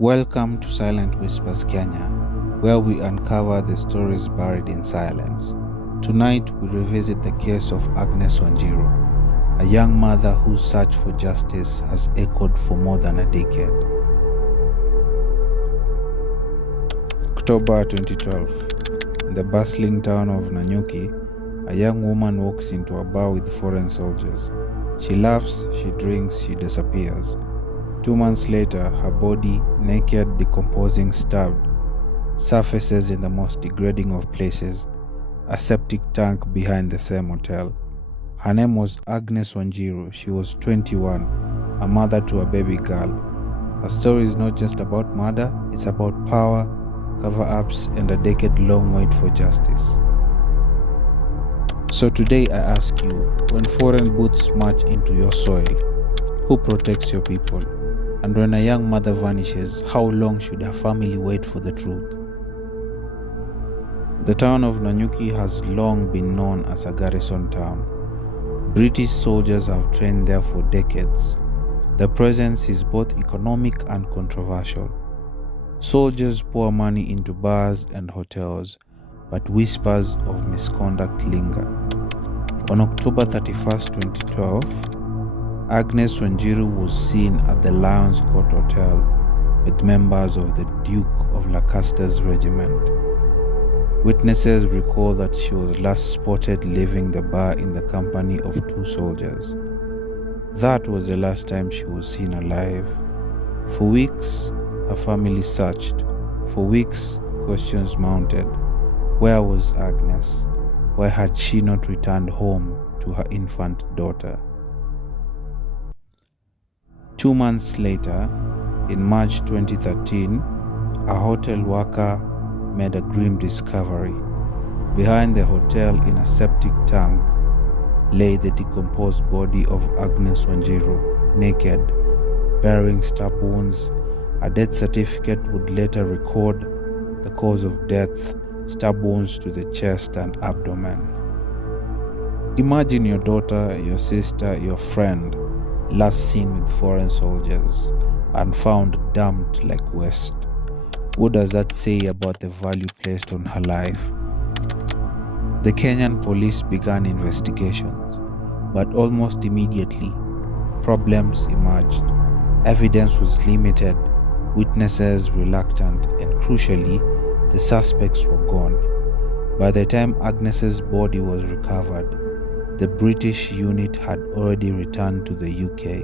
Welcome to Silent Whispers Kenya, where we uncover the stories buried in silence. Tonight, we revisit the case of Agnes Wanjiru, a young mother whose search for justice has echoed for more than a decade. October 2012. In the bustling town of Nanyuki, a young woman walks into a bar with foreign soldiers. She laughs, she drinks, she disappears. 2 months later, her body, naked, decomposing, stabbed, surfaces in the most degrading of places, a septic tank behind the same hotel. Her name was Agnes Wanjiru. She was 21, a mother to a baby girl. Her story is not just about murder, it's about power, cover-ups, and a decade-long wait for justice. So today I ask you, when foreign boots march into your soil, who protects your people? And when a young mother vanishes, how long should her family wait for the truth? The town of Nanyuki has long been known as a garrison town. British soldiers have trained there for decades. The presence is both economic and controversial. Soldiers pour money into bars and hotels, but whispers of misconduct linger. On October 31st, 2012, Agnes Wanjiru was seen at the Lions Court Hotel with members of the Duke of Lancaster's regiment. Witnesses recall that she was last spotted leaving the bar in the company of 2 soldiers. That was the last time she was seen alive. For weeks, her family searched. For weeks, questions mounted. Where was Agnes? Why had she not returned home to her infant daughter? 2 months later, in March 2013, a hotel worker made a grim discovery. Behind the hotel, in a septic tank, lay the decomposed body of Agnes Wanjiru, naked, bearing stab wounds. A death certificate would later record the cause of death: stab wounds to the chest and abdomen. Imagine your daughter, your sister, your friend, last seen with foreign soldiers and found dumped like waste. What does that say about the value placed on her life? The Kenyan police began investigations, but almost immediately, problems emerged. Evidence was limited, witnesses reluctant, and crucially, the suspects were gone. By the time Agnes's body was recovered, the British unit had already returned to the UK.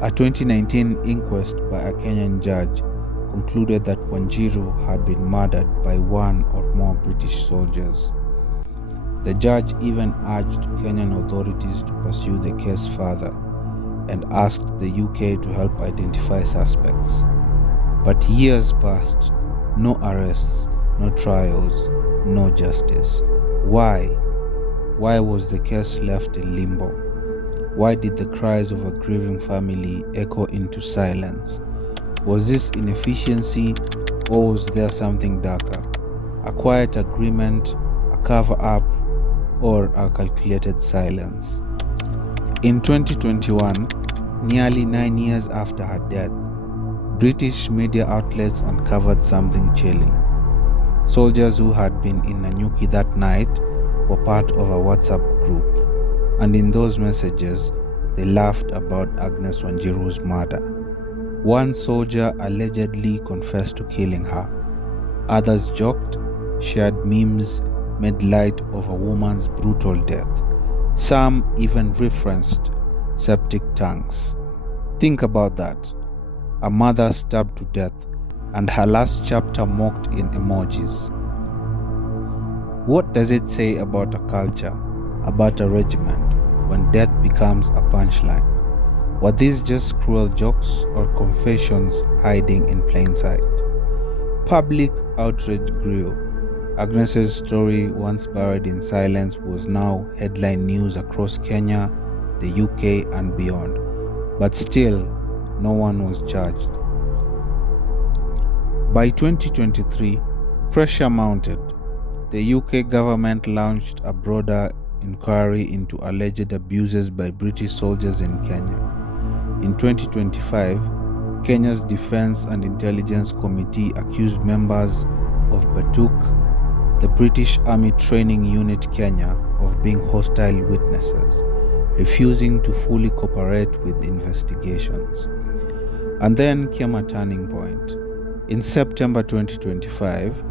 A 2019 inquest by a Kenyan judge concluded that Wanjiru had been murdered by 1 or more British soldiers. The judge even urged Kenyan authorities to pursue the case further and asked the UK to help identify suspects. But years passed, no arrests, no trials, no justice. Why? Why was the case left in limbo? Why did the cries of a grieving family echo into silence? Was this inefficiency, or was there something darker? A quiet agreement, a cover-up, or a calculated silence? In 2021, nearly 9 years after her death, British media outlets uncovered something chilling. Soldiers who had been in Nanyuki that night were part of a WhatsApp group, and in those messages, they laughed about Agnes Wanjiru's murder. One soldier allegedly confessed to killing her. Others joked, shared memes, made light of a woman's brutal death. Some even referenced septic tanks. Think about that. A mother stabbed to death, and her last chapter mocked in emojis. What does it say about a culture, about a regiment, when death becomes a punchline? Were these just cruel jokes or confessions hiding in plain sight? Public outrage grew. Agnes's story, once buried in silence, was now headline news across Kenya, the UK, and beyond. But still, no one was charged. By 2023, pressure mounted. The UK government launched a broader inquiry into alleged abuses by British soldiers in Kenya. In 2025, Kenya's Defense and Intelligence Committee accused members of Batuk, the British Army Training Unit Kenya, of being hostile witnesses, refusing to fully cooperate with investigations. And then came a turning point. In September 2025,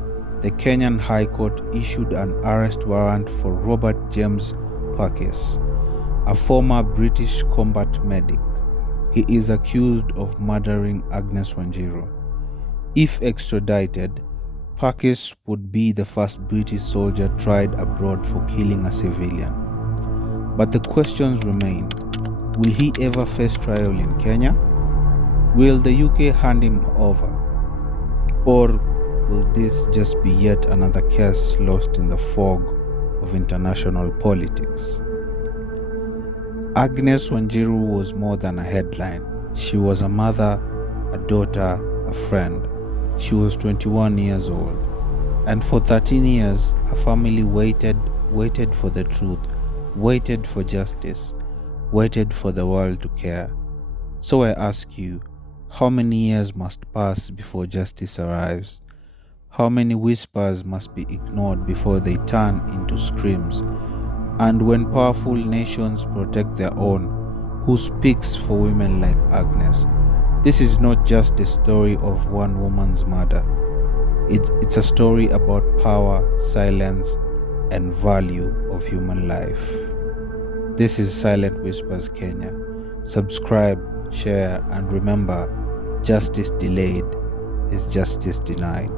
the Kenyan High Court issued an arrest warrant for Robert James Parkes, a former British combat medic. He is accused of murdering Agnes Wanjiru. If extradited, Parkes would be the first British soldier tried abroad for killing a civilian. But the questions remain. Will he ever face trial in Kenya? Will the UK hand him over? Or will this just be yet another case lost in the fog of international politics? Agnes Wanjiru was more than a headline. She was a mother, a daughter, a friend. She was 21 years old. And for 13 years, her family waited for the truth, waited for justice, waited for the world to care. So I ask you, how many years must pass before justice arrives? How many whispers must be ignored before they turn into screams? And when powerful nations protect their own, who speaks for women like Agnes? This is not just the story of one woman's murder. It's a story about power, silence, and value of human life. This is Silent Whispers Kenya. Subscribe, share, and remember, justice delayed is justice denied.